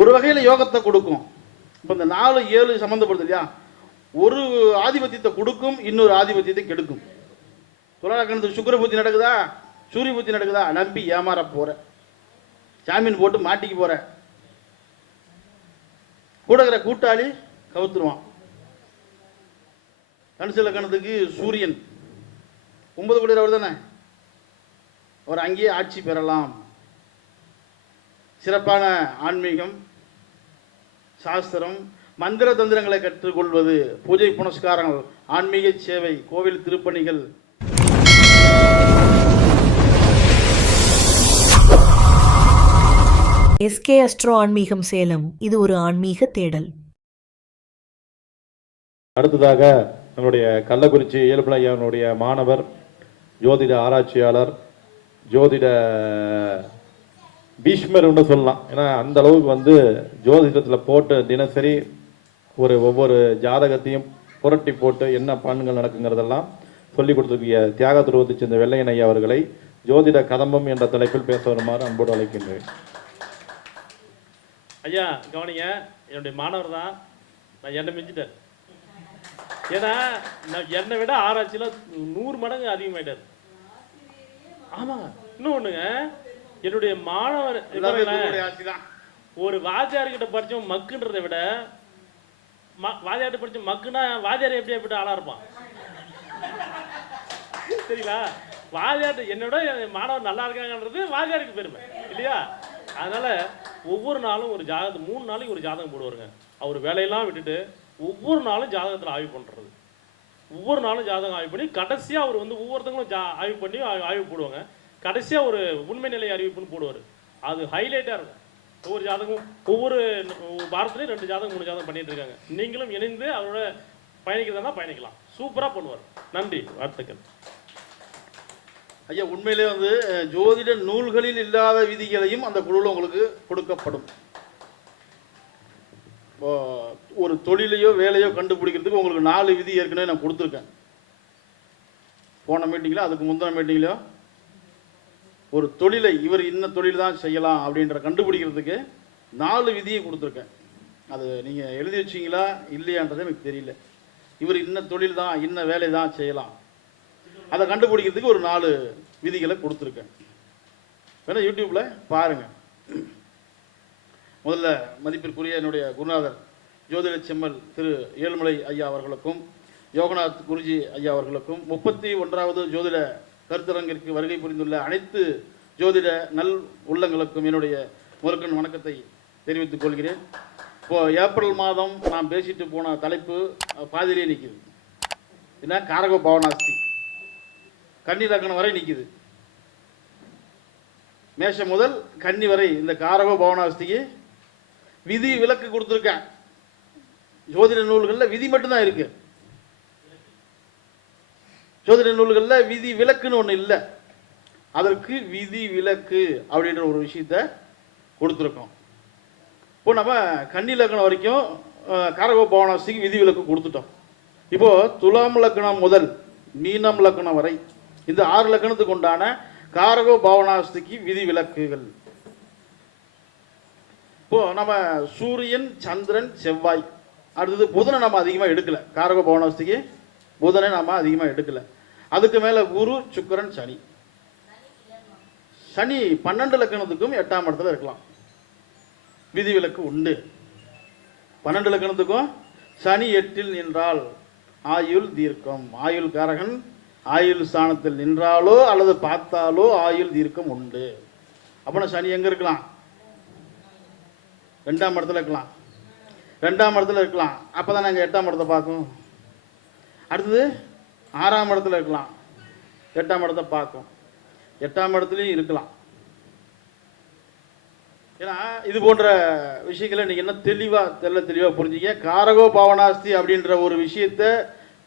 ஒரு வகையில் யோகத்தை கொடுக்கும். இப்போ இந்த 4 7 சம்மந்தப்படுது இல்லையா, ஒரு ஆதிபத்தியத்தை கொடுக்கும், இன்னொரு ஆதிபத்தியத்தை கெடுக்கும். துலாலக்கணத்துக்கு சுக்கிர புத்தி நடக்குதா, சூரிய புத்தி நடக்குதா, நம்பி ஏமாற போற, ஜாமீன் போட்டு மாட்டிக்கு போற, கூட இருக்கிற கூட்டாளி கவுத்துருவான். தனுசு லக்கணத்துக்கு சூரியன் 9 கோடி அவர் தானே, அவர் அங்கேயே ஆட்சி பெறலாம். சிறப்பான ஆன்மீகம், சாஸ்திரம், மந்திர தந்திரங்களை கற்றுக்கொள்வது, பூஜை புனஸ்காரங்கள், ஆன்மீக சேவை, கோவில் திருப்பணிகள். எஸ்கே அஸ்ட்ரோ ஆன்மீகம் சேலம், இது ஒரு ஆன்மீக தேடல். அடுத்ததாக நம்மளுடைய கள்ளக்குறிச்சி இயல்புலையானுடைய மாணவர், ஜோதிட ஆராய்ச்சியாளர், ஜோதிட பீஷ்மர்னு சொல்லலாம். ஏன்னா அந்த அளவுக்கு ஜோதிடத்தில் போட்டு தினசரி ஒவ்வொரு ஜாதகத்தையும் புரட்டி போட்டு என்ன பலன்கள் நடக்குங்கிறதெல்லாம் சொல்லி கொடுத்துருக்கிய தியாக துருவத்தை சேர்ந்த வெள்ளையன் ஐயா அவர்களை ஜோதிட கதம்பம் என்ற தலைப்பில் பேச வருமாறு அன்போடு அழைக்கின்றேன். ஐயா கவனிங்க, என்னுடைய மாணவர் தான், நான் என்னை மிஞ்சிட்டேன். ஏன்னா என்னை விட ஆராய்ச்சியில் 100 மடங்கு அதிகமாயிட்டார். ஆமாங்க, இன்னும் ஒண்ணுங்க, என்னுடைய மாணவர் ஒரு வாத்தியார்கிட்ட படிச்சோம் மக்குன்றதை விட வாத்தியார்கிட்ட படிச்ச மக்குன்னா வாத்தியார் எப்படி ஆளா இருப்பான் சரிங்களா? வாத்தியார்ட்ட என்னோட மாணவர் நல்லா இருக்காங்கன்றது வாத்தியாருக்கு பெருமை இல்லையா? அதனால ஒவ்வொரு நாளும் ஒரு ஜாதகம், 3 நாளைக்கு ஒரு ஜாதகம் போடுவாருங்க. அவர் வேலையெல்லாம் விட்டுட்டு ஒவ்வொரு நாளும் ஜாதகத்தில் ஆய்வு பண்ணுறது, ஒவ்வொரு நாளும் ஜாதகம் ஆய்வு பண்ணி கடைசியாக அவர் ஒவ்வொருத்தங்களும் ஆய்வு பண்ணி ஆய்வு போடுவாங்க. கடைசியாக ஒரு உண்மை நிலை அறிவிப்புன்னு போடுவார். அது ஹைலைட்டாக இருக்கும். ஒவ்வொரு ஜாதகம், ஒவ்வொரு வாரத்துலேயும் 2 ஜாதகம் 3 ஜாதகம் பண்ணிட்டு இருக்காங்க. நீங்களும் இணைந்து அவரோட பயணிக்கிறதா பயணிக்கலாம். சூப்பராக பண்ணுவார். நன்றி, வாழ்த்துக்கள். ஐயா, உண்மையிலே ஜோதிட நூல்களில் இல்லாத விதிகளையும் அந்த குழுவில் உங்களுக்கு கொடுக்கப்படும். ஒரு தொழிலையோ வேலையோ கண்டுபிடிக்கிறதுக்கு உங்களுக்கு 4 விதி ஏற்கனவே நான் கொடுத்துருக்கேன். போன மீட்டிங்கில், அதுக்கு முந்தின மீட்டிங்லையோ, ஒரு தொழிலை இவர் இன்ன தொழில் தான் செய்யலாம் அப்படின்ற கண்டுபிடிக்கிறதுக்கு 4 விதியை கொடுத்துருக்கேன். அது நீங்கள் எழுதி வச்சிங்களா இல்லையான்றது எனக்கு தெரியல. இவர் இன்ன தொழில் தான், இன்ன வேலை தான் செய்யலாம், அதை கண்டுபிடிக்கிறதுக்கு ஒரு 4 விதிகளை கொடுத்துருக்கேன். வேணா யூடியூப்பில் பாருங்கள். முதல்ல மதிப்பிற்குரிய என்னுடைய குருநாதர் ஜோதிட செம்மல் திரு ஏழுமலை ஐயா அவர்களுக்கும், யோகநாத் குருஜி ஐயா அவர்களுக்கும், 31வது ஜோதிட கருத்தரங்கிற்கு வருகை புரிந்துள்ள அனைத்து ஜோதிட நல் உள்ளங்களுக்கும் என்னுடைய முதற்கண் வணக்கத்தை தெரிவித்துக் கொள்கிறேன். இப்போது ஏப்ரல் மாதம் நான் பேசிட்டு போன தலைப்பு பாதிரியே நிற்கிது. ஏன்னா காரக பவனாஸ்தி கன்னி லக்னம் வரை நிற்கிது. மேஷம் முதல் கன்னி வரை இந்த காரக பவனாஸ்திக்கு விதி விலக்கு கொடுத்துருக்கேன். ஜோதிட நூல்களில் விதி மட்டும்தான் இருக்கு. ஜோதிட நூல்களில் விதி விலக்குன்னு ஒன்று இல்லை. அதற்கு விதி விலக்கு அப்படின்ற ஒரு விஷயத்த கொடுத்துருக்கோம். இப்போ நம்ம கன்னி லக்னம் வரைக்கும் காரக பவனாஸ்திக்கு விதி விலக்கு கொடுத்துட்டோம். இப்போ துலாம் லக்னம் முதல் மீனம் லக்னம் வரை இந்த 6 லக்னத்துக்கு உண்டான காரக பவனாஸ்திக்கு விதி விலக்குகள். இப்போ நம்ம சூரியன், சந்திரன், செவ்வாய், அடுத்தது புதனை நம்ம அதிகமாக எடுக்கல. காரக பவனாஸ்திக்கு புதனை நாம அதிகமாக எடுக்கல. அதுக்கு மேலே குரு, சுக்கிரன், சனி. சனி 12 லக்கணத்துக்கும் 8ஆம் இடத்துல இருக்கலாம், விதிவிலக்கு உண்டு. 12 லக்கணத்துக்கும் சனி 8இல் நின்றால் ஆயுள் தீர்க்கம். ஆயுள் காரகன் ஆயுள் ஸ்தானத்தில் நின்றாலோ அல்லது பார்த்தாலோ ஆயுள் தீர்க்கம் உண்டு. அப்போ சனி எங்கே இருக்கலாம்? 2ஆம் இடத்துல இருக்கலாம். 2ஆம் இடத்துல இருக்கலாம். அப்போ தான் நாங்கள் 8ஆம் இடத்தை பார்க்கும். அடுத்தது 6ஆம் இடத்துல இருக்கலாம், 8ஆம் இடத்தை பார்க்கும். 8ஆம் இடத்துலையும் இருக்கலாம். ஏன்னா இது போன்ற விஷயங்களை நீங்கள் என்ன தெளிவாக புரிஞ்சுக்க. காரகோ பாவனாஸ்தி அப்படின்ற ஒரு விஷயத்த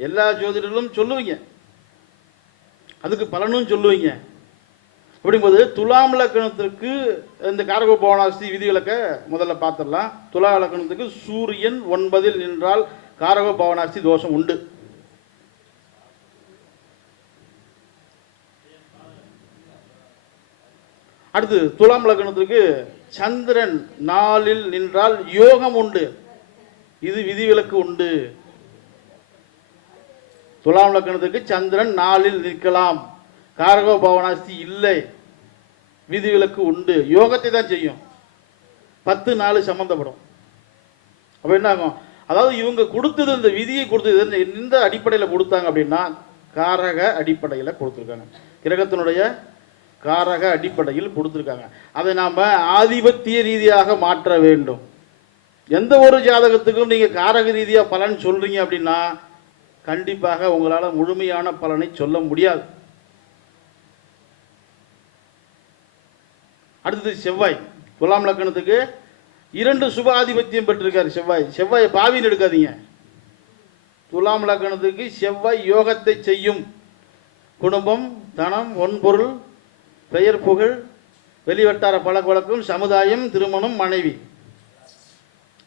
எல்லா ஜோதிடர்களும் சொல்லுவீங்க, அதுக்கு பலனும் சொல்லுவீங்க. அப்படிங்கும்போது துலாம் லக்கணத்திற்கு இந்த காரகோ பவனாஸ்தி விதிவிலக்க முதல்ல பார்த்துடலாம். துலா லக்கணத்துக்கு சூரியன் 9இல் நின்றால் காரகோ பவனாஸ்தி தோஷம் உண்டு. அடுத்து துலாம் லக்னத்துக்கு சந்திரன் நாளில் நின்றால் யோகம் உண்டு, இது விதிவிலக்கு உண்டு. துலாம் லக்னத்துக்கு சந்திரன் நாளில் நிற்கலாம், காரகோ பவனாஸ்தி இல்லை, விதிவிலக்கு உண்டு, யோகத்தை தான் செய்யும். 10 4 சம்பந்தப்படும். அப்ப என்ன ஆகும்? அதாவது இவங்க கொடுத்தது, இந்த விதியை கொடுத்தது எந்த அடிப்படையில் கொடுத்தாங்க அப்படின்னா காரக அடிப்படையில் கொடுத்துருக்காங்க, கிரகத்தினுடைய காரக அடிப்படையில் கொடுத்துருக்காங்க. அதை நாம் ஆதிபத்திய ரீதியாக மாற்ற வேண்டும். எந்த ஒரு ஜாதகத்துக்கும் நீங்கள் காரக ரீதியாக பலன் சொல்றீங்க அப்படின்னா கண்டிப்பாக உங்களால் முழுமையான பலனை சொல்ல முடியாது. அடுத்தது செவ்வாய். துலாம் லக்னத்துக்கு 2 சுப ஆதிபத்தியம் பெற்றிருக்காரு செவ்வாய். செவ்வாய் பாவின்னு எடுக்காதீங்க. துலாம் லக்னத்துக்கு செவ்வாய் யோகத்தை செய்யும். குடும்பம், தனம், ஒன்பொருள், பெயர், புகழ், வெளிவட்டார பழக்க வழக்கம், சமுதாயம், திருமணம், மனைவி.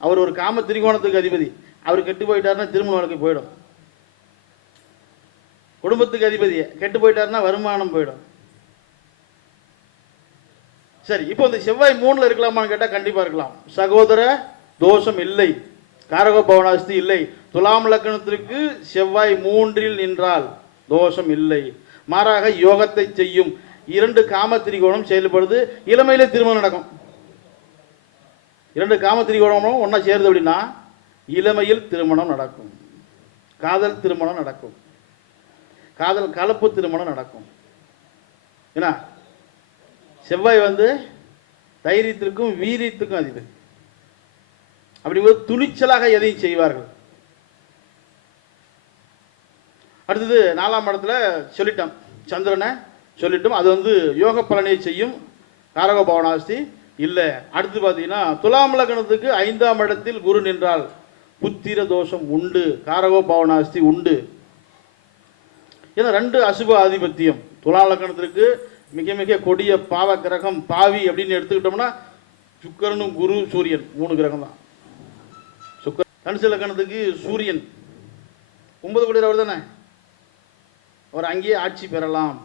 அவர் ஒரு காம திரிகோணத்துக்கு அதிபதி. அவர் கெட்டு போயிட்டாருன்னா திருமண வாழ்க்கை போயிடும். குடும்பத்துக்கு அதிபதி கெட்டு போயிட்டாருன்னா வருமானம் போயிடும். சரி, இப்போ இந்த செவ்வாய் 3ல் இருக்கலாமான்னு கேட்டால் கண்டிப்பாக இருக்கலாம். சகோதர தோஷம் இல்லை, காரக பவனாஸ்தி இல்லை. துலாம் லக்னத்திற்கு செவ்வாய் 3ல் நின்றால் தோஷம் இல்லை, மாறாக யோகத்தை செய்யும். 2 காம திரிகோணம் செயல்படுது, இளமையிலே திருமணம் நடக்கும். 2 காம திரிகோணமும் ஒன்றா சேருது அப்படின்னா இளமையில் திருமணம் நடக்கும், காதல் திருமணம் நடக்கும், காதல் கலப்பு திருமணம் நடக்கும். ஏன்னா செவ்வாய் தைரியத்திற்கும் வீரியத்துக்கும் அதிபதி. அப்படி ஒரு துணிச்சலாக எதையும் செய்வார்கள். அடுத்தது 4ஆம் இடத்துல சொல்லிட்டோம், சந்திரனை சொல்லிட்டோம். அது யோக பலனை செய்யும், காரக பவனாஸ்தி இல்லை. அடுத்து பார்த்தீங்கன்னா துலாம் லக்னத்துக்கு 5ஆம் இடத்தில் குரு நின்றால் புத்திர தோஷம் உண்டு, காரகோ பவனாஸ்தி உண்டு. ஏன்னா 2 அசுப ஆதிபத்தியம். துலாம் லக்னத்திற்கு மிக மிக கொடிய பாவ கிரகம் பாவி அப்படின்னு எடுத்துக்கிட்டோம்னா சுக்கிரனும் குரு சூரியன் 3 கிரகம் தான். தனுசு லக்னத்துக்கு சூரியன் 9 கோடி அவர் தானே, அவர் அங்கேயே ஆட்சி பெறலாம்.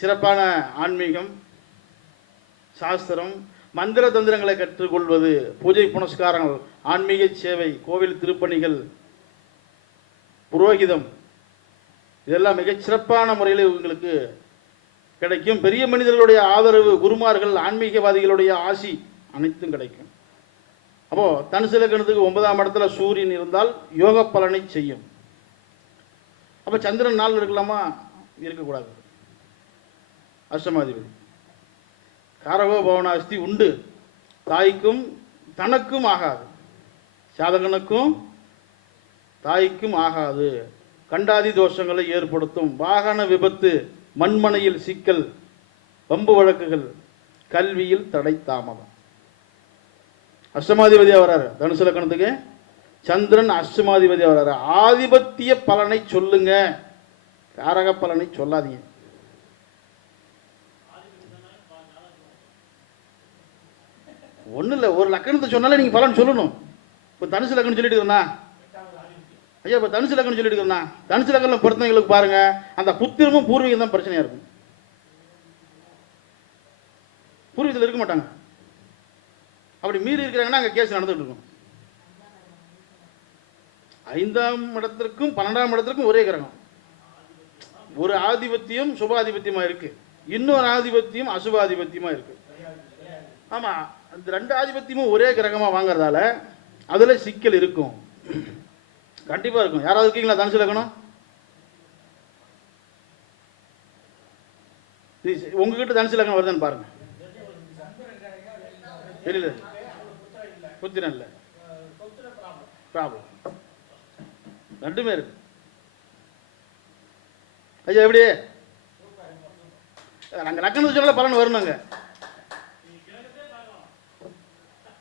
சிறப்பான ஆன்மீகம், சாஸ்திரம், மந்திர தந்திரங்களை கற்றுக்கொள்வது, பூஜை புனஸ்காரங்கள், ஆன்மீக சேவை, கோவில் திருப்பணிகள், புரோகிதம், இதெல்லாம் மிகச் சிறப்பான முறையில் இவங்களுக்கு கிடைக்கும். பெரிய மனிதர்களுடைய ஆதரவு, குருமார்கள், ஆன்மீகவாதிகளுடைய ஆசி அனைத்தும் கிடைக்கும். அப்போ தனுசு லக்னத்துக்கு 9ஆம் இடத்துல சூரியன் இருந்தால் யோக பலனை செய்யும். அப்போ சந்திரன் 4 இருக்கலாமா? இருக்கக்கூடாது. அஷ்டமாதிபதி, காரகோ பவனாஸ்தி உண்டு. தாய்க்கும் தனக்கும் ஆகாது, சாதகனுக்கும் தாய்க்கும் ஆகாது. கண்டாதி தோஷங்களை ஏற்படுத்தும். வாகன விபத்து, மண்மனையில் சிக்கல், வம்பு வழக்குகள், கல்வியில் தடை தாமதம். அஷ்டமாதிபதியாக வர்றாரு தனுசு லக்னத்துக்கு. சந்திரன் அஷ்டமாதிபதியாக வர்றாரு. ஆதிபத்திய பலனை சொல்லுங்க, காரக பலனை சொல்லாதீங்க. ஒன்றும் இல்லை, ஒரு லக்கணத்தை சொன்னாலே நீங்கள் பலன் சொல்லணும். இப்போ தனுசு லக்கணம் சொல்லிட்டு இருக்கா ஐயா, இப்போ தனுசு லக்கணம் சொல்லிட்டு இருக்கா, தனுசு லக்கணம் பொறுத்தவங்களுக்கு பாருங்க, அந்த புத்திரமும் பூர்வீகம் தான் பிரச்சனையாக இருக்கும். பூர்வீகத்தில் இருக்க மாட்டாங்க. அப்படி மீறி இருக்கிறாங்கன்னா அங்கே கேஸ் நடந்துகிட்டு இருக்கும். 5ஆம் இடத்திற்கும் 12ஆம் இடத்திற்கும் ஒரே கிரகம். ஒரு ஆதிபத்தியம் சுபாதிபத்தியமாக இருக்கு, இன்னொரு ஆதிபத்தியம் அசுபாதிபத்தியமாக இருக்கு. ஆமாம், அந்த 2 ஆதிபத்தியமும் ஒரே கிரகமாக வாங்குறதால அதில் சிக்கல் இருக்கும், கண்டிப்பாக இருக்கும். யாராவது இருக்கீங்களா தனுசு லக்னம்? உங்ககிட்ட தனுசு லக்னம் வருதுன்னு பாருங்க. தெரியல, புத்திரன் இல்லை, ப்ராப்ளம் ரெண்டுமே இருக்கு. ஐயா எப்படி நாங்கள் லக்னத்துக்கு சொன்னால பலன் வரணுங்க.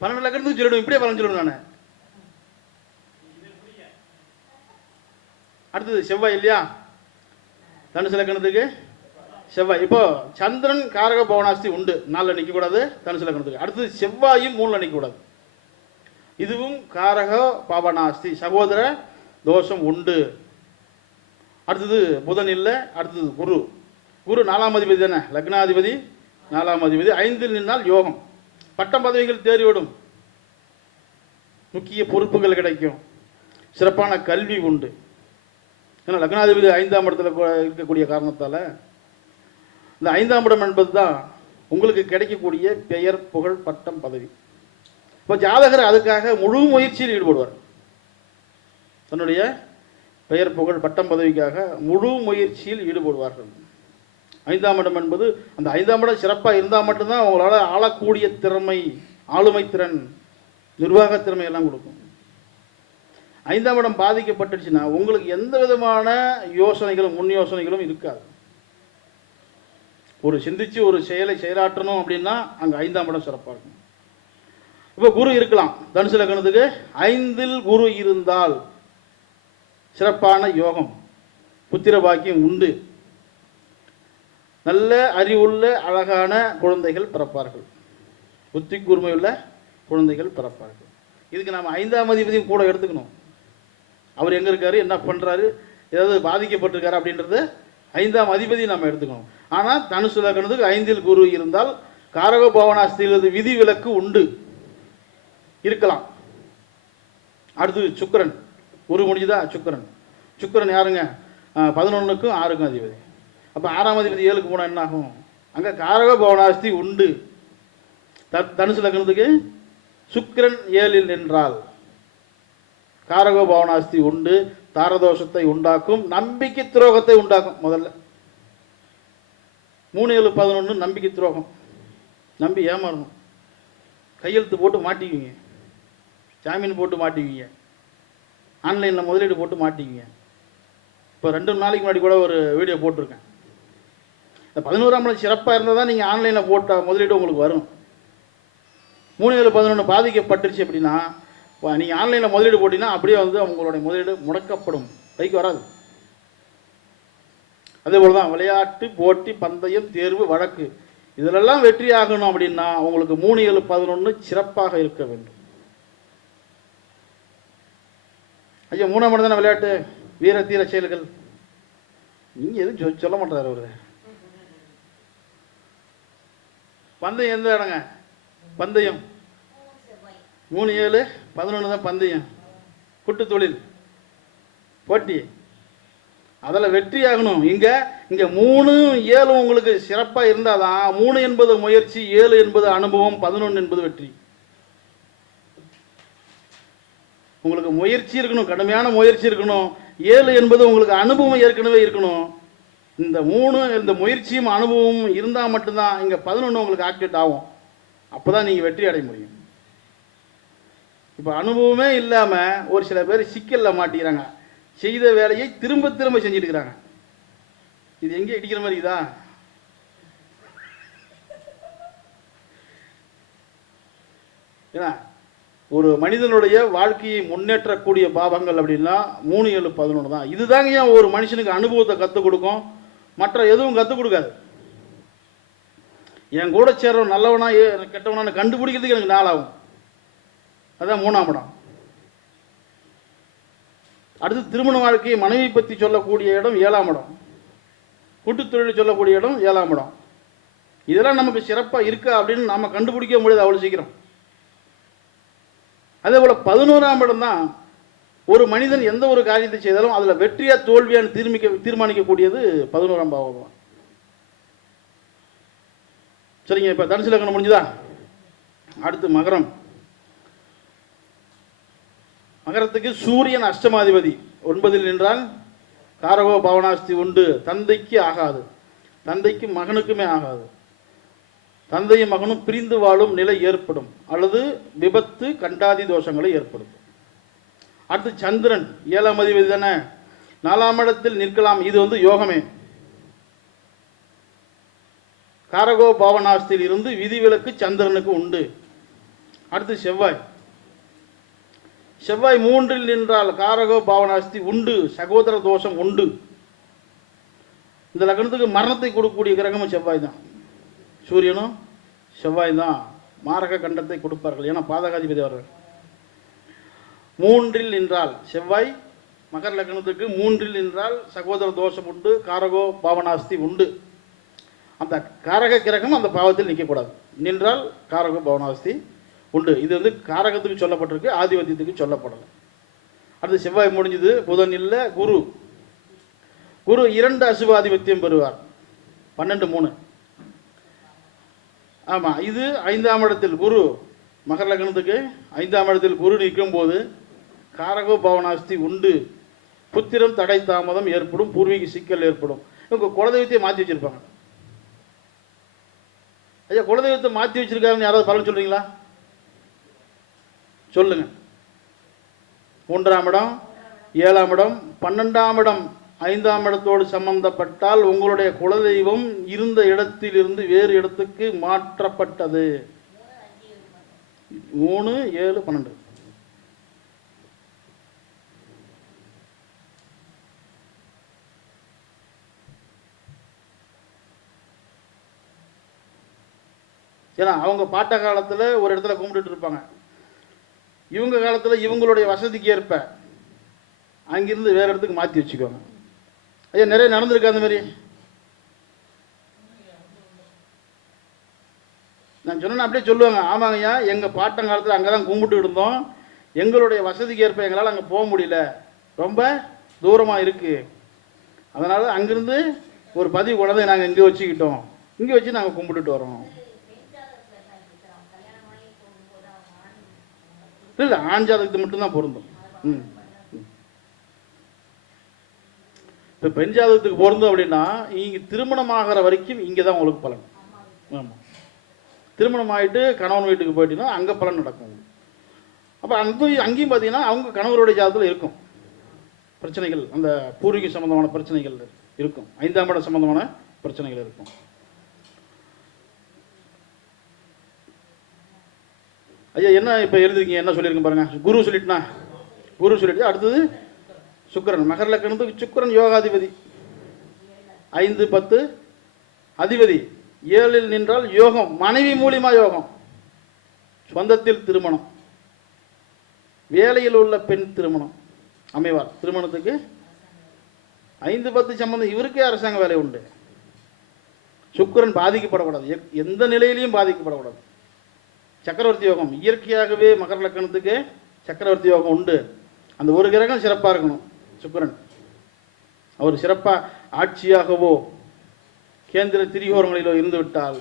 12 லக்னத்துக்கு சொல்லிடுவோம், இப்படியே பலன் சொல்லிடுவோம் நான். அடுத்தது செவ்வாய் இல்லையா, தனுசு லக்னத்துக்கு செவ்வாய். இப்போ சந்திரன் காரக பவனாஸ்தி உண்டு, 4ல் நிற்கக்கூடாது தனுசு லக்னத்துக்கு. அடுத்தது செவ்வாயும் 3ல் நிற்கக்கூடாது, இதுவும் காரக பவனாஸ்தி, சகோதர தோஷம் உண்டு. அடுத்தது புதன் இல்லை. அடுத்தது குரு. குரு 4ஆம் அதிபதி தானே, லக்னாதிபதி, 4ஆம் அதிபதி 5ல் நின்றால் யோகம். பட்டம் பதவிகள் தேறிவிடும், முக்கிய பொறுப்புகள் கிடைக்கும், சிறப்பான கல்வி உண்டு. ஏன்னா லக்னாதிபதி 5ஆம் இடத்துல இருக்கக்கூடிய காரணத்தால் இந்த 5ஆம் இடம் என்பது தான் உங்களுக்கு கிடைக்கக்கூடிய பெயர், புகழ், பட்டம், பதவி. இப்போ ஜாதகர் அதுக்காக முழு முயற்சியில் ஈடுபடுவார். தன்னுடைய பெயர், புகழ், பட்டம், பதவிக்காக முழு முயற்சியில் ஈடுபடுவார்கள். 5ஆம் இடம் என்பது அந்த 5ஆம் இடம் சிறப்பாக இருந்தால் மட்டும்தான் அவங்களால ஆளக்கூடிய திறமை, ஆளுமை திறன், நிர்வாக திறமை எல்லாம் கொடுக்கும். 5ஆம் இடம் பாதிக்கப்பட்டுச்சுன்னா உங்களுக்கு எந்த விதமான யோசனைகளும் முன் யோசனைகளும் இருக்காது. ஒரு சிந்திச்சு ஒரு செயலை செயலாற்றணும் அப்படின்னா அங்கே 5ஆம் இடம் சிறப்பாக இருக்கும். இப்போ குரு இருக்கலாம், தனுசு லக்னத்துக்கு 5ல் குரு இருந்தால் சிறப்பான யோகம், புத்திர பாக்கியம் உண்டு, நல்ல அறிவுள்ள அழகான குழந்தைகள் பிறப்பார்கள், புத்தி கூர்மையுள்ள குழந்தைகள் பிறப்பார்கள். இதுக்கு நாம் 5ஆம் அதிபதியும் கூட எடுத்துக்கணும். அவர் எங்கே இருக்காரு, என்ன பண்ணுறாரு, ஏதாவது பாதிக்கப்பட்டிருக்காரு அப்படின்றது 5ஆம் அதிபதி நம்ம எடுத்துக்கணும். ஆனால் தனுசு லக்னத்துக்கு 5ல் குரு இருந்தால் காரக பவனாஸ்தியிலிருந்து விதி விலக்கு உண்டு, இருக்கலாம். அடுத்து சுக்கிரன், குரு முடிஞ்சுதா, சுக்கிரன் யாருங்க, 11க்கும் 6க்கும் அதிபதி. அப்போ 6ஆம் அதிபதி 7க்கு போனால் என்ன ஆகும், அங்கே காரக பவனாஸ்தி உண்டு. தனுசு லக்னத்துக்கு சுக்கிரன் 7ல் நின்றால் காரக பவனாஸ்தி உண்டு, தாரதோஷத்தை உண்டாக்கும், நம்பிக்கை துரோகத்தை உண்டாக்கும். முதல்ல 3, 7, 11 நம்பிக்கை துரோகம், நம்பி ஏமாறணும், கையெழுத்து போட்டு மாட்டிக்குவீங்க, ஜாமீன் போட்டு மாட்டிக்குவீங்க, ஆன்லைனில் முதலீடு போட்டு மாட்டிக்குவீங்க. இப்போ 2 நாளைக்கு முன்னாடி கூட ஒரு வீடியோ போட்டிருக்கேன். இந்த 11ஆம் இடம் சிறப்பாக இருந்தால் தான் நீங்கள் ஆன்லைனில் போட்ட முதலீடு உங்களுக்கு வரும். 3, 7, 11 பாதிக்கப்பட்டுருச்சு அப்படின்னா நீங்கள் ஆன்லைனில் முதலீடு போட்டிங்கன்னா அப்படியே வந்து உங்களுடைய முதலீடு முடக்கப்படும், கைக்கு வராது. அதே போல் தான் விளையாட்டு, போட்டி, பந்தயம், தேர்வு, வழக்கு இதிலெல்லாம் வெற்றி ஆகணும் அப்படின்னா உங்களுக்கு 3, 7, 11 சிறப்பாக இருக்க வேண்டும். ஐயா 3ஆம் இடம் தானே விளையாட்டு, வீர தீர செயல்கள், நீங்கள் எதுவும் சொல்ல மாட்டார் அவரு. பந்தயம் எந்த இடங்க, பந்தயம் 3, 7, 11 தான் பந்தயம், கூட்டு தொழில், போட்டி, அதில் வெற்றி ஆகணும். இங்கே 3, 7 உங்களுக்கு சிறப்பாக இருந்தால் தான் 3 என்பது முயற்சி, 7 என்பது அனுபவம், 11 என்பது வெற்றி. உங்களுக்கு முயற்சி இருக்கணும், கடுமையான முயற்சி இருக்கணும். 7 என்பது உங்களுக்கு அனுபவம் ஏற்கனவே இருக்கணும். இந்த 3 இந்த முயற்சியும் அனுபவமும் இருந்தால் மட்டும்தான் இங்கே 11 உங்களுக்கு ஆக்டிவேட் ஆகும். அப்போ தான் நீங்கள் வெற்றி அடைய முடியும். இப்போ அனுபவமே இல்லாமல் ஒரு சில பேர் சிக்கலில் மாட்டிக்கிறாங்க, செய்த வேலையை திரும்ப திரும்ப செஞ்சுட்டு இருக்கிறாங்க. இது எங்கே இடிக்கிற மாதிரி இதா, ஏன்னா ஒரு மனிதனுடைய வாழ்க்கையை முன்னேற்றக்கூடிய பாவங்கள் அப்படின்னா 3, 7, 11 தான். இதுதாங்க ஏன் ஒரு மனுஷனுக்கு அனுபவத்தை கற்றுக் கொடுக்கும், மற்ற எதுவும் கற்றுக் கொடுக்காது. என் கூட சேர்றவன் நல்லவனா கெட்டவனா கண்டுபிடிக்கிறதுக்கு எனக்கு நாளாகும். அதான் 3ஆம் இடம். அடுத்து திருமண வாழ்க்கையை மனைவி பற்றி சொல்லக்கூடிய இடம் 7ஆம் இடம், கூட்டுத்தொழில் சொல்லக்கூடிய இடம் 7ஆம் இடம். இதெல்லாம் நமக்கு சிறப்பாக இருக்கா அப்படின்னு நாம் கண்டுபிடிக்க முடியாது அவ்வளோ சீக்கிரம். அதே போல் 11ஆம் இடம் தான் ஒரு மனிதன் எந்த ஒரு காரியத்தை செய்தாலும் அதில் வெற்றியா தோல்வியான்னு தீர்மானிக்கக்கூடியது 11ஆம் பாவம் தான். சரிங்க, இப்போ தனுசு லக்னம் முடிஞ்சுதா, அடுத்து மகரம். மகரத்துக்கு சூரியன் அஷ்டமாதிபதி 9ல் நின்றால் காரகோ பவனாஸ்தி உண்டு, தந்தைக்கு ஆகாது, தந்தைக்கு மகனுக்குமே ஆகாது. தந்தையும் மகனும் பிரிந்து வாழும் நிலை ஏற்படும் அல்லது விபத்து, கண்டாதி தோஷங்களை ஏற்படுத்தும். அடுத்து சந்திரன் 7ஆம் அதிபதி தானே, 4ஆம் இடத்தில் நிற்கலாம். இது வந்து யோகமே. காரகோ பவனாஸ்தியில் இருந்து விதிவிலக்கு சந்திரனுக்கு உண்டு. அடுத்து செவ்வாய் 3ல் நின்றால் காரகோ பாவனாஸ்தி உண்டு, சகோதர தோஷம் உண்டு. இந்த லக்னத்துக்கு மரணத்தை கொடுக்கக்கூடிய கிரகமும் செவ்வாய் தான், சூரியனும் செவ்வாய் தான் மாரக கண்டத்தை கொடுப்பார்கள். ஏன்னா பாதகாதிபதி அவர்கள். 3ல் நின்றால் செவ்வாய் மகர லக்னத்துக்கு 3ல் நின்றால் சகோதர தோஷம் உண்டு, காரகோ பாவனாஸ்தி உண்டு. அந்த காரக கிரகம் அந்த பாவத்தில் நிற்கக்கூடாது. நின்றால் காரக பவனாவஸ்தி உண்டு. இது வந்து காரகத்துக்கு சொல்லப்பட்டிருக்கு, ஆதிபத்தியத்துக்கு சொல்லப்படலை. அடுத்து செவ்வாய் முடிஞ்சது, புதன் இல்லை, குரு. குரு 2 அசுப ஆதிபத்தியம் பெறுவார், 12-3. ஆமாம், இது 5ஆம் இடத்தில் குரு, மகர லக்னத்துக்கு 5ஆம் இடத்தில் குரு நிற்கும் போது காரகோ பவனாஸ்தி உண்டு. புத்திரம் தடை தாமதம் ஏற்படும், பூர்வீக சிக்கல் ஏற்படும். இவங்க குலதெய்வத்தை மாற்றி வச்சிருப்பாங்க. ஐயா, குலதெய்வத்தை மாற்றி வச்சிருக்காருன்னு யாராவது பலன் சொல்றீங்களா? சொல்லுங்க. 3ஆம் இடம், 7ஆம் இடம், 12ஆம் இடம் 5ஆம் இடத்தோடு சம்பந்தப்பட்டால் உங்களுடைய குலதெய்வம் இருந்த இடத்திலிருந்து வேறு இடத்துக்கு மாற்றப்பட்டது. 3, 7, 12. ஏன்னா அவங்க பாட்ட காலத்தில் ஒரு இடத்துல கும்பிட்டுட்டு இருப்பாங்க, இவங்க காலத்தில் இவங்களுடைய வசதிக்கு ஏற்ப அங்கிருந்து வேறு இடத்துக்கு மாற்றி வச்சுக்குவாங்க. ஐயா, நிறைய நடந்திருக்கு அந்த மாதிரி. நான் சொன்னேன்னா அப்படியே சொல்லுவாங்க, ஆமாங்க ஐயா, எங்கள் பாட்டங்காலத்தில் அங்கே தான் கும்பிட்டு இருந்தோம், எங்களுடைய வசதிக்கு ஏற்ப எங்களால் அங்கே போக முடியல, ரொம்ப தூரமாக இருக்குது, அதனால் அங்கேருந்து ஒரு பதிவு கொண்டாந்து நாங்கள் இங்கே வச்சுக்கிட்டோம், இங்கே வச்சு நாங்கள் கும்பிட்டுட்டு வரோம். இல்லை, ஆண் ஜாதகத்துக்கு மட்டும்தான் பொருந்தும். இப்போ பெண் ஜாதகத்துக்கு பொருந்தும் அப்படின்னா இங்கே திருமணம் ஆகிற வரைக்கும் இங்கே தான் உங்களுக்கு பலன். ஆமாம், திருமணம் ஆகிட்டு கணவன் வீட்டுக்கு போயிட்டீங்கன்னா அங்கே பலன் நடக்கும். அப்போ அங்கேயும் பார்த்தீங்கன்னா அவங்க கணவருடைய ஜாதகத்தில் இருக்கும் பிரச்சனைகள், அந்த பூர்வீக சம்பந்தமான பிரச்சனைகள் இருக்கும், 5ஆம் இடம் சம்பந்தமான பிரச்சனைகள் இருக்கும். ஐயா, என்ன இப்போ எழுதிருக்கீங்க, என்ன சொல்லியிருக்கேன் பாருங்க. குரு சொல்லிட்டுனா, குரு சொல்லிட்டு அடுத்தது சுக்கிரன். மகர லக்னத்துக்கு சுக்கிரன் யோகாதிபதி, 5, 10 அதிபதி. 7இல் நின்றால் யோகம், மனைவி மூலியமா யோகம், சொந்தத்தில் திருமணம், வேலையில் உள்ள பெண் திருமணம் அமைவார். திருமணத்துக்கு 5, 10 சம்பந்தம், இவருக்கே அரசாங்க வேலை உண்டு. சுக்கிரன் பாதிக்கப்படக்கூடாது, எந்த நிலையிலையும் பாதிக்கப்படக்கூடாது. சக்கரவர்த்தி யோகம் இயற்கையாகவே மகர லக்னத்துக்கு சக்கரவர்த்தி யோகம் உண்டு. அந்த ஒரு கிரகம் சிறப்பாக இருக்கணும். சுக்கிரன் அவர் சிறப்பாக ஆட்சியாகவோ கேந்திர திரிகோணங்களிலோ இருந்து விட்டால்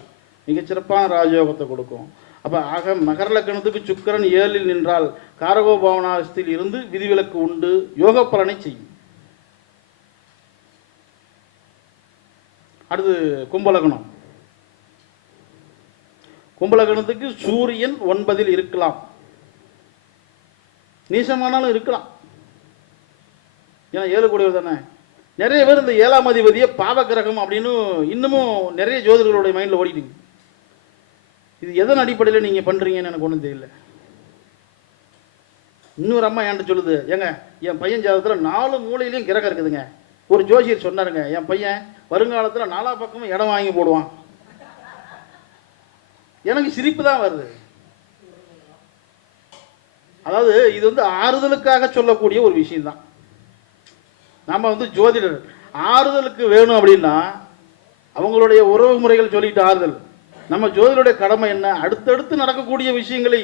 மிகச்சிறப்பான ராஜயோகத்தை கொடுக்கும். அப்போ ஆக மகர லக்னத்துக்கு சுக்கிரன் 7இல் நின்றால் காரகோபவனாஸ்தியில் இருந்து விதிவிலக்கு உண்டு, யோக பலனை செய்யும். அடுத்து கும்பலக்னம். கும்பலக்னத்துக்கு சூரியன் 9இல் இருக்கலாம், நீசமானாலும் இருக்கலாம், ஏன்னா 7 கூடியவர் தானே. நிறைய பேர் இந்த 7ஆம் அதிபதியை பாவகிரகம் அப்படின்னு இன்னமும் நிறைய ஜோதிடர்களுடைய மைண்டில் ஓடிட்டீங்க. இது எதன் அடிப்படையில் நீங்கள் பண்ணுறீங்கன்னு எனக்கு ஒன்றும் தெரியல. இன்னொரு அம்மா என்கிட்ட சொல்லுது, ஏங்க என் பையன் ஜாதகத்தில் 4 மூலையிலையும் கிரகம் இருக்குதுங்க, ஒரு ஜோசியர் சொன்னாருங்க என் பையன் வருங்காலத்தில் 4 பக்கமும் இடம் வாங்கி போடுவான். எனக்கு சிரிப்பு தான் வருது. அதாவது இது வந்து ஆறுதலுக்காக சொல்லக்கூடிய ஒரு விஷயம்தான். நம்ம வந்து ஜோதிடர் ஆறுதலுக்கு வேணும் அப்படின்னா அவங்களுடைய உறவு முறைகள் சொல்லிட்டு ஆறுதல். நம்ம ஜோதிடருடைய கடமை என்ன? அடுத்தடுத்து நடக்கக்கூடிய விஷயங்களை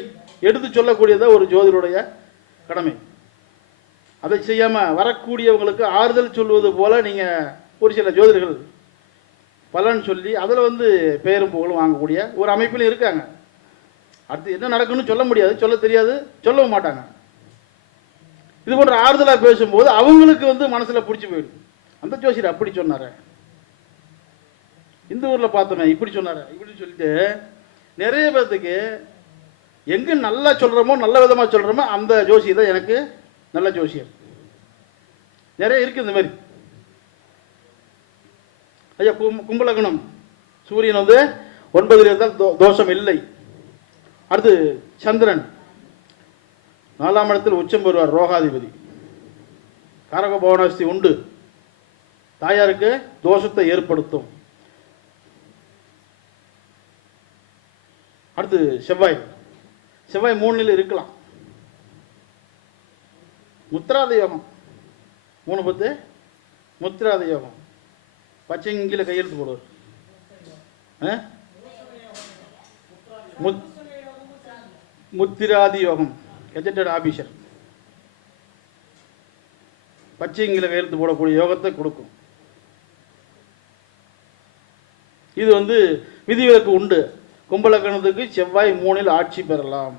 எடுத்து சொல்லக்கூடியதான் ஒரு ஜோதிடருடைய கடமை. அதை செய்யாமல் வரக்கூடியவங்களுக்கு ஆறுதல் சொல்வது போல நீங்கள் ஒரு சில ஜோதிடர்கள் பலன் சொல்லி அதில் வந்து பெயரும் புகழும் வாங்கக்கூடிய ஒரு அமைப்பில் இருக்காங்க. அடுத்து என்ன நடக்குன்னு சொல்ல முடியாது, சொல்ல தெரியாது, சொல்லவும் மாட்டாங்க. இது போன்ற ஆறுதலாக பேசும்போது அவங்களுக்கு வந்து மனசில் பிடிச்சி போயிடும். அந்த ஜோசியர் அப்படி சொன்னார், இந்த ஊரில் பார்த்தோமே இப்படி சொன்னார், இப்படி சொல்லிட்டு நிறைய பேர்த்துக்கு எங்கே நல்லா சொல்கிறோமோ நல்ல விதமாக சொல்கிறோமோ அந்த ஜோசியர் தான் எனக்கு நல்ல ஜோசியர். நிறைய இருக்குது இந்த மாதிரி. ஐயா, கும்பலக்னம் சூரியன் வந்து 9இல் இருந்தால் தோஷம் இல்லை. அடுத்து சந்திரன் 4ஆம் இடத்தில் உச்சம் பெறுவார், ரோகாதிபதி, காரக பவனாஸ்தி உண்டு, தாயாருக்கு தோஷத்தை ஏற்படுத்தும். அடுத்து செவ்வாய். செவ்வாய் 3இல் இருக்கலாம், முத்திராத யோகம், 3, 10 முத்திராத யோகம், பச்சைங்கில கையெழுத்து போடுவார். முத்திராதி யோகம், கெஜெட்டட் ஆபீசர், பச்சைங்கில கையெழுத்து போடக்கூடிய யோகத்தை கொடுக்கும். இது வந்து விதிவிலக்கு உண்டு. கும்பலக்கணத்துக்கு செவ்வாய் 3ல் ஆட்சி பெறலாம்.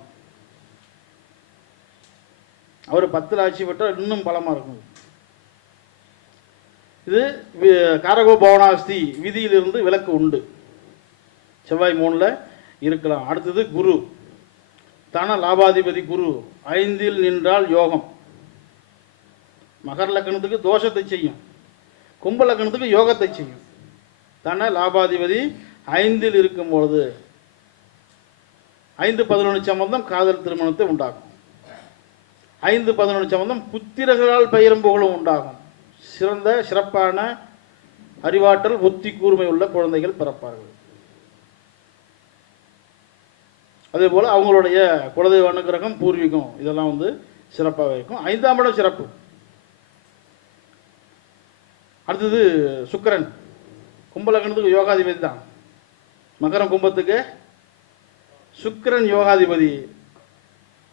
அவர் 10ல் ஆட்சி பெற்றால் இன்னும் பலமாக இருக்கும். இது காரகோ பவனாஸ்தி விதியிலிருந்து விலக்கு உண்டு. செவ்வாய் 3ல் இருக்கலாம். அடுத்தது குரு, தன லாபாதிபதி குரு 5ல் நின்றால் யோகம். மகர லக்கணத்துக்கு தோஷத்தை செய்யும், கும்ப லக்கணத்துக்கு யோகத்தை செய்யும். தன லாபாதிபதி 5ல் இருக்கும் பொழுது 5-11 சம்பந்தம் காதல் திருமணத்தை உண்டாகும். 5-11 சம்பந்தம் புத்திரர்களால் பெயரும் புகழும் உண்டாகும். சிறப்பான அறிவாற்றல் புத்தி கூர்மை உள்ள குழந்தைகள் பிறப்பார்கள். அதே போல் அவங்களுடைய குலதெய்வ அனுகிரகம் பூர்வீகம் இதெல்லாம் வந்து சிறப்பாக இருக்கும். 5ஆம் இடம் சிறப்பு. அடுத்தது சுக்கிரன், கும்பலக்கணத்துக்கு யோகாதிபதி தான். மகரம் கும்பத்துக்கு சுக்கிரன் யோகாதிபதி,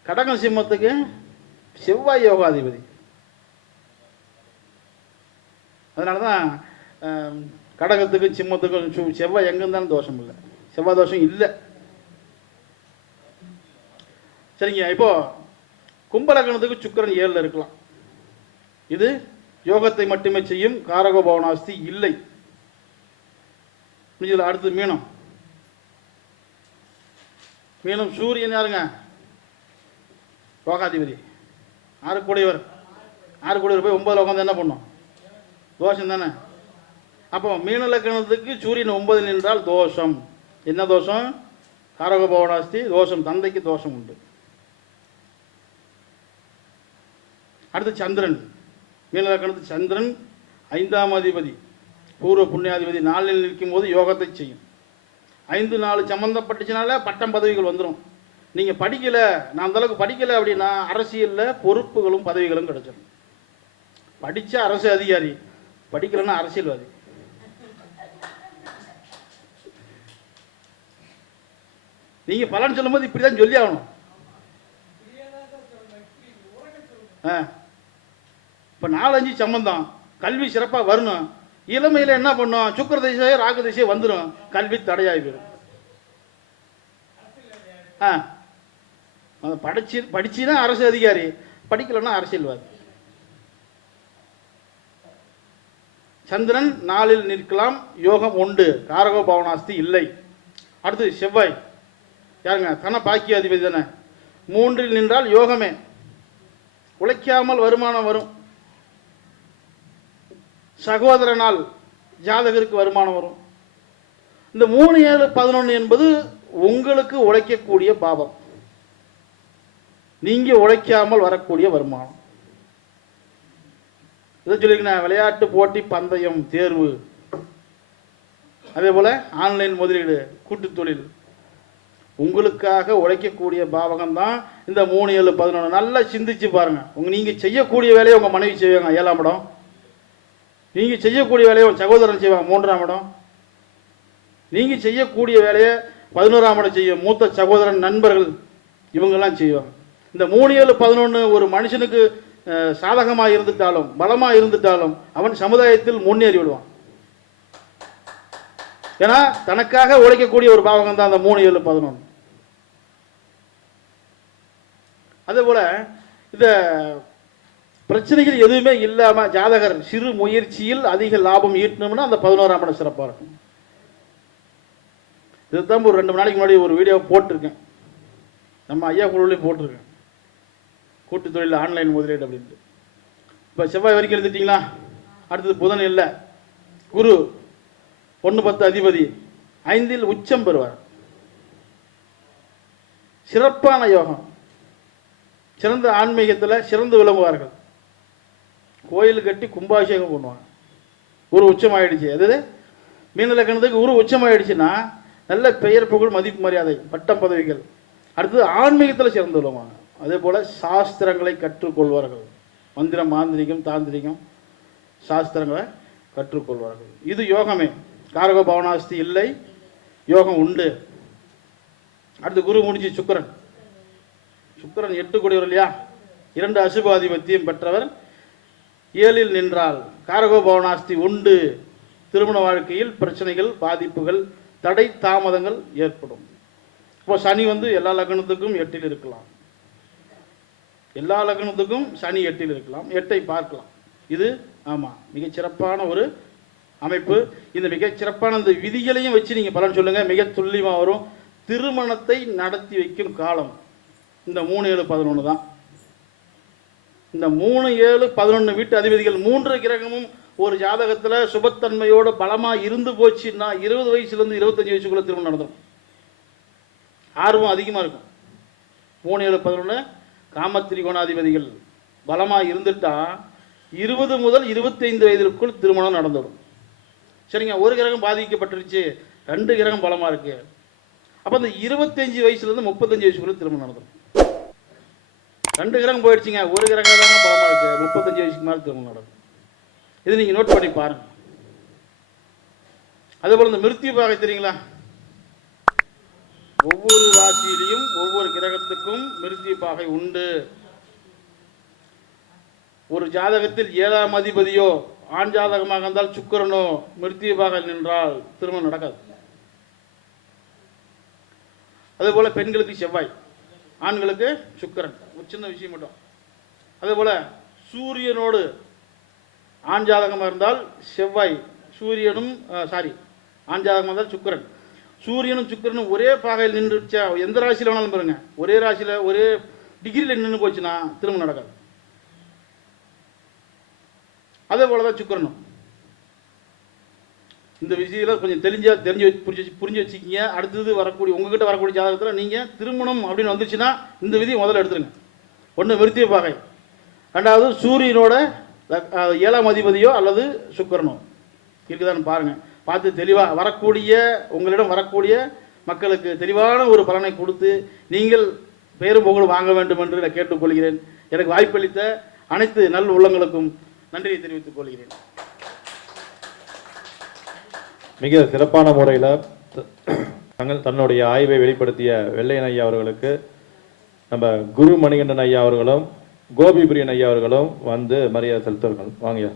கடகம் சிம்மத்துக்கு செவ்வாய் யோகாதிபதி. அதனால தான் கடகத்துக்கும் சிம்மத்துக்கும் செவ்வாய் எங்கே இருந்தாலும் தோஷம் இல்லை, செவ்வாய் தோஷம் இல்லை. சரிங்க. இப்போ கும்பலக்கணத்துக்கு சுக்கிரன் 7ல் இருக்கலாம். இது யோகத்தை மட்டுமே செய்யும், காரக பவனாஸ்தி இல்லை. இதில் அடுத்து மீனம். மீனம் சூரியன் யாருங்க? யோகாதிபதி. 6 கூடியவர் போய் 9ல் உட்காந்து என்ன பண்ணும்? தோஷம் தானே. அப்போ மீன லக்கணத்துக்கு சூரியன் 9ல் நின்றால் தோஷம். என்ன தோஷம்? காரக பவனாஸ்தி தோஷம், தந்தைக்கு தோஷம் உண்டு. அடுத்து சந்திரன். மீன லக்கணத்துக்கு சந்திரன் 5ஆம் அதிபதி, பூர்வ புண்ணியாதிபதி 4ல் நிற்கும் போது யோகத்தை செய்யும். 5-4 சம்மந்தப்பட்டுச்சுனால பட்டம் பதவிகள் வந்துடும். நீங்கள் படிக்கலை, நான் அந்தளவுக்கு படிக்கலை அப்படின்னா அரசியலில் பொறுப்புகளும் பதவிகளும் கிடைச்சிடும். படித்த அரசு அதிகாரி, படிக்கலைன்னா அரசியல்வாதி. நீங்கள் பலன் சொல்லும்போது இப்படி தான் சொல்லி ஆகணும். இப்போ 4-5 சம்பந்தம், கல்வி சிறப்பாக வரணும். இளமையில் என்ன பண்ணும்? சுக்கிர திசை ராகு திசை வந்துடும், கல்வி தடையாகி போயிடும். படிச்சுன்னா அரசு அதிகாரி, படிக்கலைன்னா அரசியல்வாதி. சந்திரன் 4ல் நிற்கலாம், யோகம் உண்டு, காரகோ பவனாஸ்தி இல்லை. அடுத்து செவ்வாய் யாருங்க? தன பாக்கிய அதிபதி தானே. 3ல் நின்றால் யோகமே, உழைக்காமல் வருமானம் வரும். சகோதரனால் ஜாதகருக்கு வருமானம் வரும். இந்த 3-7-11 என்பது உங்களுக்கு உழைக்கக்கூடிய பாவம், நீங்க உழைக்காமல் வரக்கூடிய வருமானம். இதை சொல்லிருக்கேன். விளையாட்டு போட்டி, பந்தயம், தேர்வு, அதே போல ஆன்லைன் முதலீடு, கூட்டு தொழில், உங்களுக்காக உழைக்கக்கூடிய பாவகம் தான் இந்த 3-7-11. நல்லா சிந்திச்சு பாருங்க. நீங்க செய்யக்கூடிய வேலையை உங்க மனைவி செய்வாங்க 7ஆம் இடம். நீங்க செய்யக்கூடிய வேலையை உங்க சகோதரன் செய்வாங்க 3ஆம் இடம். நீங்க செய்யக்கூடிய வேலையை 11ஆம் இடம் செய்யும் மூத்த சகோதரன், நண்பர்கள், இவங்கெல்லாம் செய்வாங்க. இந்த 3-7-11 ஒரு மனுஷனுக்கு சாதகமாக இருந்துட்டாலும் பலமாக இருந்துட்டாலும் அவன் சமுதாயத்தில் முன்னேறி விடுவான். ஏன்னா தனக்காக உழைக்கக்கூடிய ஒரு பாவகம் தான் அந்த 3-7-11. அதே போல இந்த பிரச்சனைகள் எதுவுமே இல்லாம ஜாதகர் சிறு முயற்சியில் அதிக லாபம் ஈட்டணும்னா அந்த 11ஆம் இடம் சிறப்பாக இருக்கும். இதுதான் ஒரு 2 நாளைக்கு முன்னாடி ஒரு வீடியோ போட்டிருக்கேன், நம்ம ஐயா குழுவிலையும் போட்டிருக்கேன், கூட்டு தொழில் ஆன்லைன் முதலீடு அப்படின்ட்டு. இப்போ செவ்வாய் வரைக்கும் எழுதிட்டீங்களா? அடுத்தது புதன் இல்லை, குரு 1-10 அதிபதி 5ல் உச்சம் பெறுவார். சிறப்பான யோகம், சிறந்த ஆன்மீகத்தில் சிறந்து விளங்குவார்கள். கோயில் கட்டி கும்பாபிஷேகம் பண்ணுவாங்க. குரு உச்சம் ஆயிடுச்சு. அதாவது மீன லக்கணத்துக்கு குரு உச்சம் ஆயிடுச்சுன்னா நல்ல பெயர் புகழ் மதிப்பு மரியாதை பட்டம் பதவிகள். அடுத்தது ஆன்மீகத்தில் சிறந்து விளங்குவாங்க. அதே போல் சாஸ்திரங்களை கற்றுக்கொள்வார்கள். மந்திரம், மாந்திரிகம், தாந்திரிகம், சாஸ்திரங்களை கற்றுக்கொள்வார்கள். இது யோகமே. காரக பவனாஸ்தி இல்லை, யோகம் உண்டு. அடுத்து குரு முடிஞ்சு சுக்கிரன். சுக்கிரன் 8 கூடியவர் இல்லையா, 2 அசுபாதிபத்தியம் பெற்றவர். 7ல் நின்றால் காரகோபவனாஸ்தி உண்டு. திருமண வாழ்க்கையில் பிரச்சனைகள், பாதிப்புகள், தடை தாமதங்கள் ஏற்படும். இப்போ சனி வந்து எல்லா லக்னத்துக்கும் 8ல் இருக்கலாம். எல்லா லக்னத்துக்கும் சனி 8ல் இருக்கலாம். 8ஐ பார்க்கலாம். இது ஆமாம் மிகச்சிறப்பான ஒரு அமைப்பு. இந்த மிகச்சிறப்பான இந்த விதிகளையும் வச்சு நீங்கள் பலன் சொல்லுங்கள், மிக துல்லியமாக வரும். திருமணத்தை நடத்தி வைக்கும் காலம் இந்த 3-7-11 தான். இந்த 3-7-11 வீட்டு அதிபதிகள் 3 கிரகமும் ஒரு ஜாதகத்தில் சுபத்தன்மையோட பலமாக இருந்து போச்சுன்னா 20 வயசுலேருந்து 25 வயசுக்குள்ளே திருமணம் நடந்துடும். ஆர்வம் அதிகமாக இருக்கும். 3-7-11 காமத்திரிகோணாதிபதிகள் பலமாக இருந்துட்டா 20 முதல் 25 வயதிற்குள் திருமணம் நடந்துடும். சரிங்க, ஒரு கிரகம் பாதிக்கப்பட்டுருச்சு, 2 கிரகம் பலமாக இருக்கு. அப்போ அந்த 25 வயசுலேருந்து 35 வயசுக்குள்ள திருமணம் நடந்துடும். 2 கிரகம் போயிடுச்சுங்க, ஒரு கிரகம் தாங்க பலமாக இருக்கு, 35 வயசுக்கு மேலே திருமணம் நடக்கும். இது நீங்கள் நோட் பண்ணி பாருங்க. அதே போல் இந்த மிருத்யு பாகை தெரியுங்களா, ஒவ்வொரு ராசியிலையும் ஒவ்வொரு கிரகத்துக்கும் மிருத்யு பாகை உண்டு. ஒரு ஜாதகத்தில் 7ஆம் அதிபதியோ ஆண் ஜாதகமாக இருந்தால் சுக்கிரனோ மிருத்யு பாகை நின்றால் திருமணம் நடக்காது. அதே போல் பெண்களுக்கு செவ்வாய், ஆண்களுக்கு சுக்கிரன். ஒரு சின்ன விஷயம் மட்டும். அதே போல் சூரியனோடு ஆண் ஜாதகமாக இருந்தால் செவ்வாய், சூரியனும் ஆண் ஜாதகமாக இருந்தால் சுக்கிரன். சூரியனும் சுக்கிரனும் ஒரே பாகையில் நின்றுச்சா, எந்த ராசியில் வேணாலும் பாருங்க, ஒரே ராசியில் ஒரே டிகிரியில் நின்று போச்சுன்னா திருமணம் நடக்காது. அதே போல தான் சுக்கிரனும். இந்த விஷயத்தில் கொஞ்சம் புரிஞ்சு வச்சுக்கிங்க. அடுத்தது வரக்கூடிய உங்ககிட்ட வரக்கூடிய ஜாதகத்தில் நீங்கள் திருமணம் அப்படின்னு வந்துச்சுன்னா இந்த விதியை முதல்ல எடுத்துருங்க. ஒன்று மிருத்யு பாகை, 2வது சூரியனோட 7ஆம் அதிபதியோ அல்லது சுக்கிரனோ இருக்குதான்னு பாருங்கள். பார்த்து தெளிவாக வரக்கூடிய உங்களிடம் வரக்கூடிய மக்களுக்கு தெளிவான ஒரு பலனை கொடுத்து நீங்கள் பேரும் புகழும் வாங்க வேண்டும் என்று நான் கேட்டுக்கொள்கிறேன். எனக்கு வாய்ப்பளித்த அனைத்து நல் உள்ளங்களுக்கும் நன்றியை தெரிவித்துக் கொள்கிறேன். மிக சிறப்பான முறையில் தன்னுடைய ஆய்வை வெளிப்படுத்திய வெள்ளையன் ஐயா அவர்களுக்கு நம்ம குரு மணிகண்டன் ஐயா அவர்களும் கோபி பிரியன் ஐயா அவர்களும் வந்து மரியாதை செலுத்துவார்கள். வாங்கய்யா.